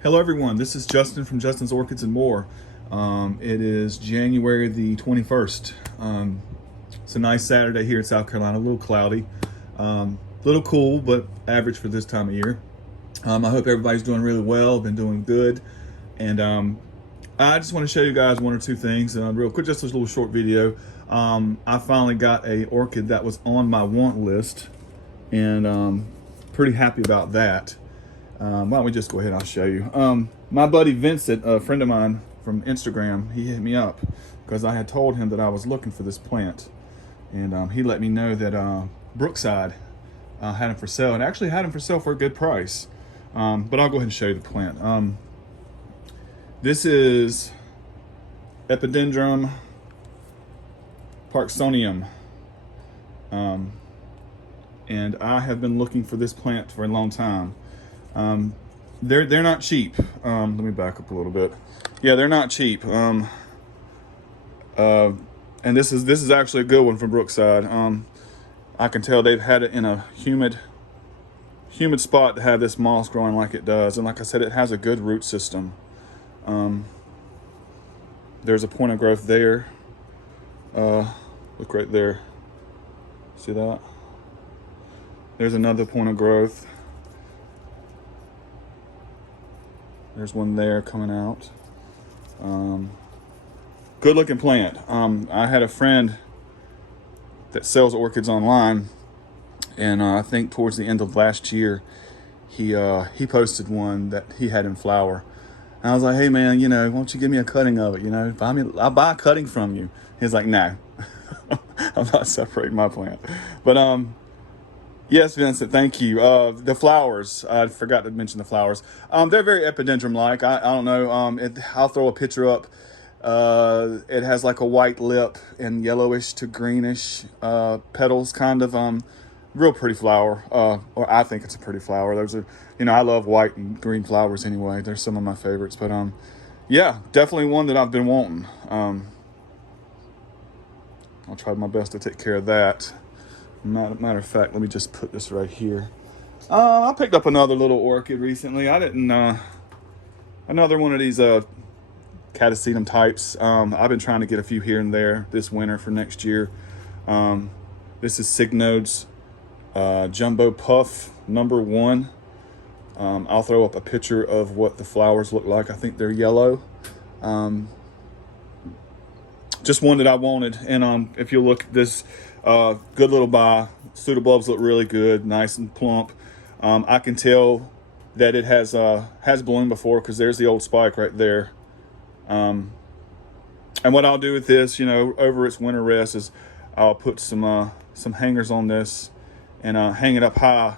Hello everyone, this is Justin from Justin's Orchids and More. It is January the 21st. It's a nice Saturday here in South Carolina, a little cloudy, a little cool, but average for this time of year. I hope everybody's doing really well, been doing good. And I just want to show you guys one or two things real quick, just a little short video. I finally got a orchid that was on my want list, and pretty happy about that. Why don't we just go ahead and I'll show you. My buddy Vincent, a friend of mine from Instagram, he hit me up because I had told him that I was looking for this plant. And he let me know that Brookside had him for sale, and actually had him for sale for a good price. But I'll go ahead and show you the plant. This is Epidendrum parksonium. And I have been looking for this plant for a long time. They're not cheap. Let me back up a little bit. Yeah, they're not cheap. And this is actually a good one from Brookside. I can tell they've had it in a humid spot to have this moss growing like it does. And like I said, it has a good root system. There's a point of growth there. Look right there. See that? There's another point of growth. There's one there coming out. Good looking plant. I had a friend that sells orchids online, and I think towards the end of last year, he posted one that he had in flower. And I was like, hey man, why don't you give me a cutting of it? I'll buy a cutting from you. He's like, no, I'm not separating my plant. But yes, Vincent, thank you. The flowers, I forgot to mention the flowers. They're very epidendrum-like. I don't know. I'll throw a picture up. It has like a white lip and yellowish to greenish petals, kind of. Real pretty flower. Or I think it's a pretty flower. Those are, I love white and green flowers anyway. They're some of my favorites. But yeah, definitely one that I've been wanting. I'll try my best to take care of that. Matter of fact, let me just put this right here. I picked up another little orchid recently. I didn't, another one of these catasetum types. I've been trying to get a few here and there this winter for next year. This is Signode's Jumbo Puff #1. I'll throw up a picture of what the flowers look like. I think they're yellow. Just one that I wanted. And if you look at this, good little buy. Pseudobulbs look really good, nice and plump. I can tell that it has bloomed before because there's the old spike right there. And what I'll do with this, over its winter rest, is I'll put some hangers on this and hang it up high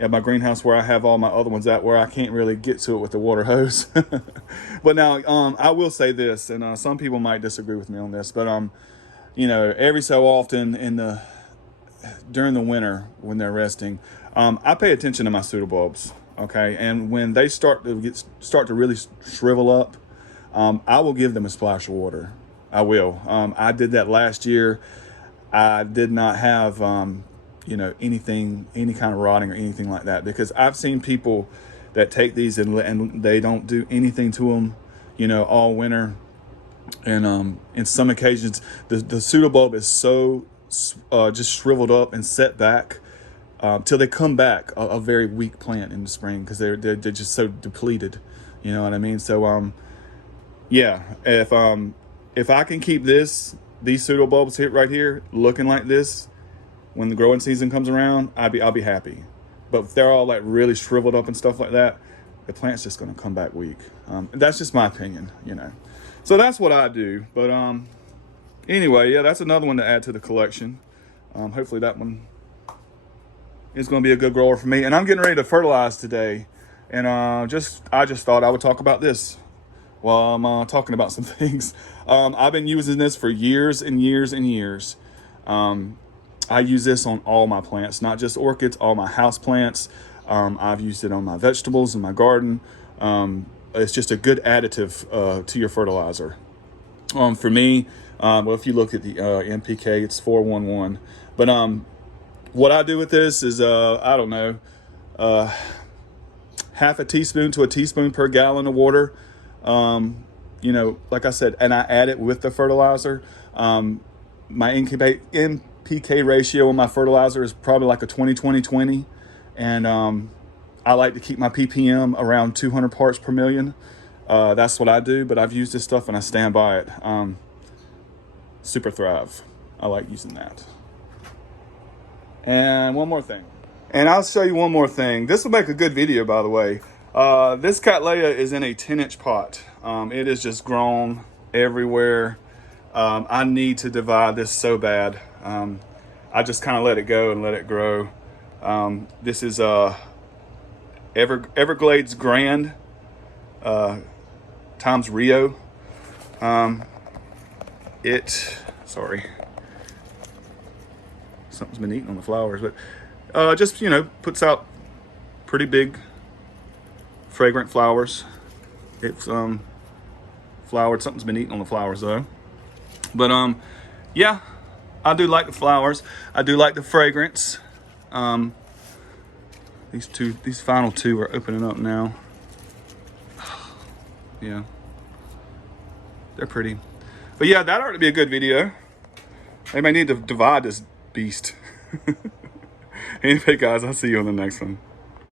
at my greenhouse where I have all my other ones at, where I can't really get to it with the water hose. But now, I will say this, and some people might disagree with me on this, but every so often during the winter when they're resting, I pay attention to my pseudobulbs. Okay, and when they start to really shrivel up, I will give them a splash of water. I will. I did that last year. I did not have any kind of rotting or anything like that, because I've seen people that take these and they don't do anything to them, all winter. And in some occasions, the pseudobulb is so just shriveled up and set back till they come back a very weak plant in the spring, because they're just so depleted. You know what I mean? So yeah, if I can keep these pseudobulbs right here looking like this when the growing season comes around, I'll be happy. But if they're all like really shriveled up and stuff like that, the plant's just going to come back weak. That's just my opinion, So that's what I do. But anyway, yeah, that's another one to add to the collection. Hopefully that one is going to be a good grower for me. And I'm getting ready to fertilize today. And I just thought I would talk about this while I'm talking about some things. I've been using this for years and years and years. I use this on all my plants, not just orchids, all my house plants. I've used it on my vegetables in my garden. It's just a good additive to your fertilizer. For me, well, if you look at the NPK, it's 411. But what I do with this is, I don't know. half a teaspoon to a teaspoon per gallon of water. You know, like I said, and I add it with the fertilizer. My NPK ratio on my fertilizer is probably like a 20-20-20. And I like to keep my ppm around 200 parts per million. That's what I do, but I've used this stuff and I stand by it. Super Thrive. I like using that. And one more thing. And I'll show you one more thing. This will make a good video, by the way. This Cattleya is in a 10-inch pot. It is just grown everywhere. I need to divide this so bad. I just kind of let it go and let it grow. This is Everglades Grand times Rio. Sorry, something's been eating on the flowers, but just, you know, puts out pretty big fragrant flowers. It's flowered. Something's been eating on the flowers though. But yeah, I do like the flowers. I do like the fragrance. These final two are opening up now. Yeah, they're pretty. But yeah, that ought to be a good video. They may need to divide this beast. Anyway, guys, I'll see you on the next one.